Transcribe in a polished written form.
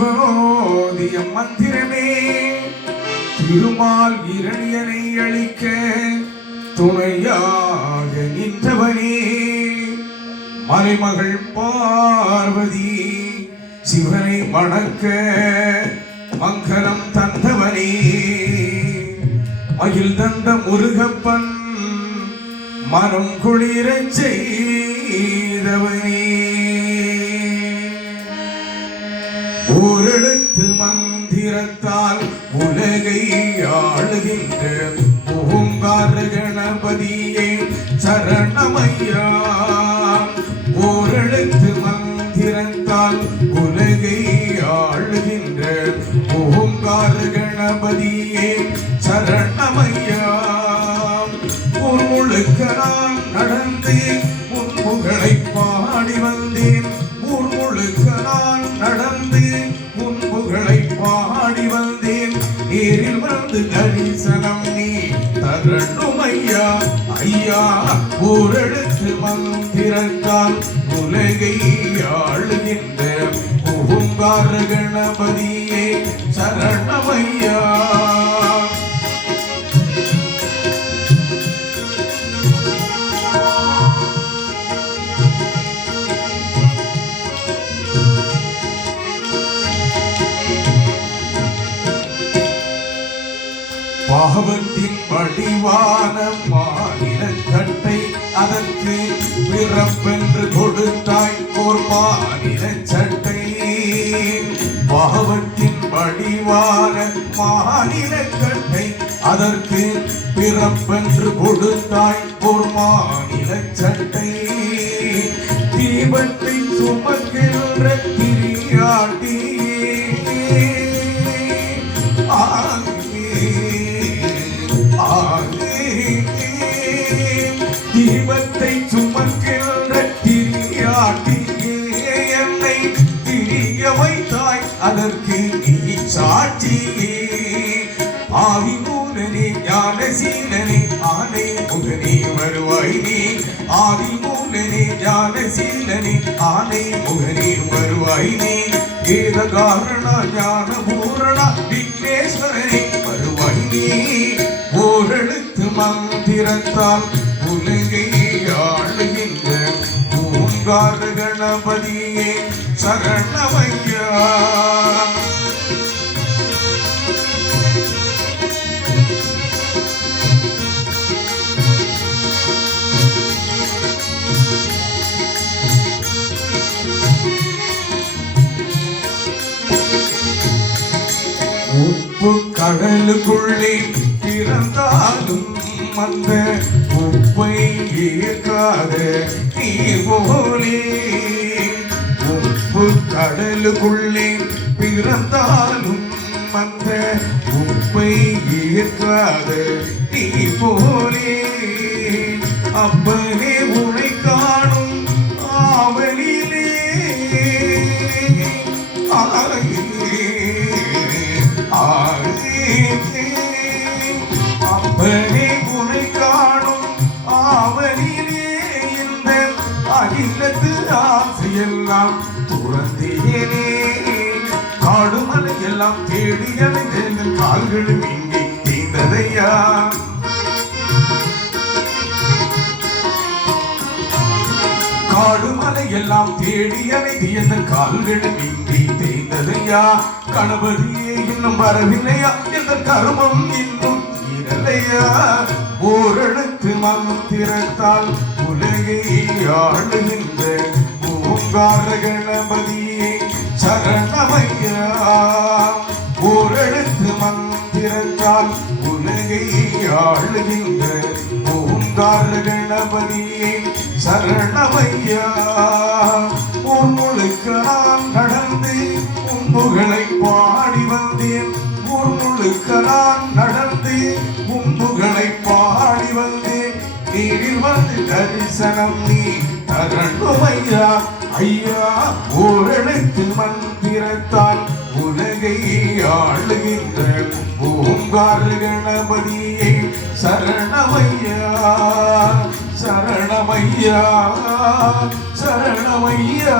சிவனோதிய மந்திரமே திருமால் இரணியனை அழிக்க துணையாக நின்றவனே மலைமகள் பார்வதி சிவனை வணக்க மங்களம் தந்தவனே மயில் தந்த முருகப்பன் மனம் குளிரச் செய்தவனே ஓரெழுத்து மந்திரத்தால் உலகை ஆளுகின்ற ஓங்கார கணபதியே சரணமையா ஓரெழுத்து மந்திரத்தால் உலகை ஆளுகின்ற ஓங்கார கணபதியே சரணமையா ஊர்முழுக்க நான் நடந்து உன் புகழை பாடி வந்தேன் ஊர்முழுக்க நான் நடந்து உன் புகழை பாடி வந்தேன் நேரில் வந்து தரிசனம் நீ தரணும் ஐயா ஐயா ஓரெழுத்து மந்திரத்தால் உலகை ஆளுகின்ற ஓங்கார கணபதியே சரணமையா பாவத்தின் வடிவான மாநில கட்டை அதற்கு பிறப்பென்று கொடுத்தாய் ஓர் மாநில சட்டை பாவத்தின் வடிவான மாநில கட்டை அதற்கு பிறப்பென்று கொடுத்தாய் ஓர் மாநில சட்டை தீபத்தை சுமக்கின்ற திரியாட்டி தீபத்தை சுமக்கின்ற திரியாட்டியே என்னை திரிய வைத்தாய் அதற்கு நீ சாட்சியே ஆவி மூலனே ஞான சீலனே ஆனை முகனே வருவாய் நீ ஆவி மூலனே ஞான சீலனே ஆனை முகனே வருவாய் நீ வேத காரண ஞான பூரண விக்னேஸ்வரனே வருவாய் நீ ஓரெழுத்து மந்திரத்தால் உலகை ஆளுகின்ற ஓங்கார கணபதியே சரணமையா உப்பு கடலுக்குள்ளே பிறந்தாலும் அந்த உப்பை ஏற்காத நீர் போலே உப்பு கடலுக்குள்ளே பிறந்தாலும் அந்த உப்பை ஏற்காத நீர் போலே அப்பனே உனை காணும் ஆவலிலே அப்பனே உனை காணும் ஆவலிலே இந்த அகிலத்து ஆசையெல்லாம் துறந்தேனே காடுமலை எல்லாம் தேடி அடைந்த கால்களும் இங்கே தீர்ந்ததையா காடுமலை எல்லாம் தேடி அடைந்த கால்களும் இங்கே தேர்ந்ததையா கணபதியே இன்னும் வரவில்லையா இந்த கருமம் இன்னும் தீரலையா ஓரெழுத்து மந்திரத்தால் உலகை ஆளுகின்ற ஓங்கார கணபதியே சரணமையா ஓரெழுத்து மந்திரத்தால் உலகை ஆளுகின்ற ஓங்கார கணபதியே சரணமையா உன் முழுக்க நான் நடந்து உன் புகழை பாடி வந்தேன் உன் முழுக்க நான் நடந்து உன் புகழை பாடி வந்தேன் நேரில் வந்து தரிசனம் நீ தரணும் ஐயா ஐயா ஓரெழுத்து மந்திரத்தால் உலகை ஆளுகின்ற ஓங்கார கணபதியே சரணமையா சரணமையா சரணமையா